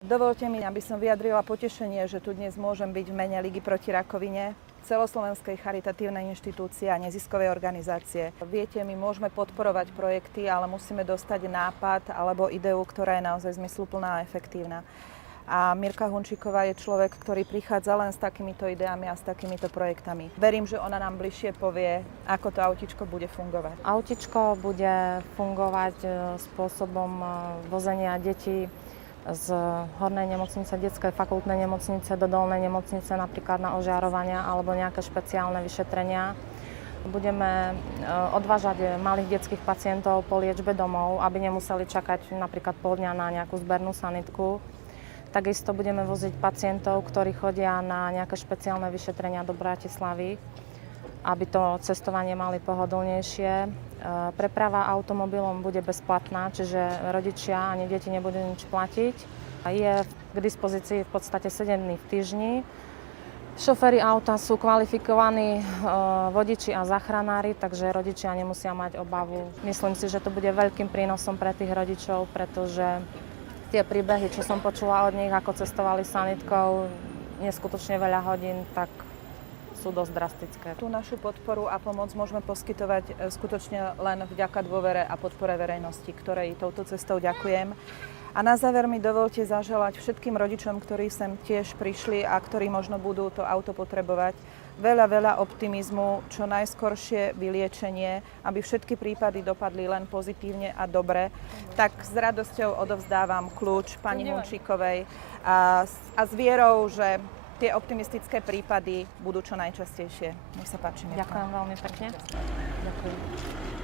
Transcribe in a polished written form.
Dovoľte mi, aby som vyjadrila potešenie, že tu dnes môžem byť v mene Ligy proti rakovine, celoslovenskej charitatívnej inštitúcie a neziskovej organizácie. Viete, my môžeme podporovať projekty, ale musíme dostať nápad alebo ideu, ktorá je naozaj zmysluplná a efektívna. A Mirka Hunčíková je človek, ktorý prichádza len s takýmito ideami a s takýmito projektami. Verím, že ona nám bližšie povie, ako to autičko bude fungovať. Autičko bude fungovať spôsobom vozenia detí z hornej nemocnice, detskej fakultnej nemocnice do dolnej nemocnice, napríklad na ožiarovania alebo nejaké špeciálne vyšetrenia. Budeme odvážať malých detských pacientov po liečbe domov, aby nemuseli čakať napríklad pol dňa na nejakú zbernú sanitku. Takisto budeme voziť pacientov, ktorí chodia na nejaké špeciálne vyšetrenia do Bratislavy, aby to cestovanie mali pohodlnejšie. Preprava automobilom bude bezplatná, čiže rodičia ani deti nebudú nič platiť. Je k dispozícii v podstate 7 dní v týždni. Šoféri auta sú kvalifikovaní vodiči a záchranári, takže rodičia nemusia mať obavu. Myslím si, že to bude veľkým prínosom pre tých rodičov, pretože tie príbehy, čo som počula od nich, ako cestovali sanitkou neskutočne veľa hodín, tak sú dosť drastické. Tú našu podporu a pomoc môžeme poskytovať skutočne len vďaka dôvere a podpore verejnosti, ktorej touto cestou ďakujem. A na záver mi dovolte zaželať všetkým rodičom, ktorí sem tiež prišli a ktorí možno budú to auto potrebovať, veľa optimizmu, čo najskoršie vyliečenie, aby všetky prípady dopadli len pozitívne a dobre. Tak s radosťou odovzdávam kľúč pani Hunčíkovej a s vierou, že tie optimistické prípady budú čo najčastejšie. Nech sa páči. Ďakujem veľmi pekne. Ďakujem.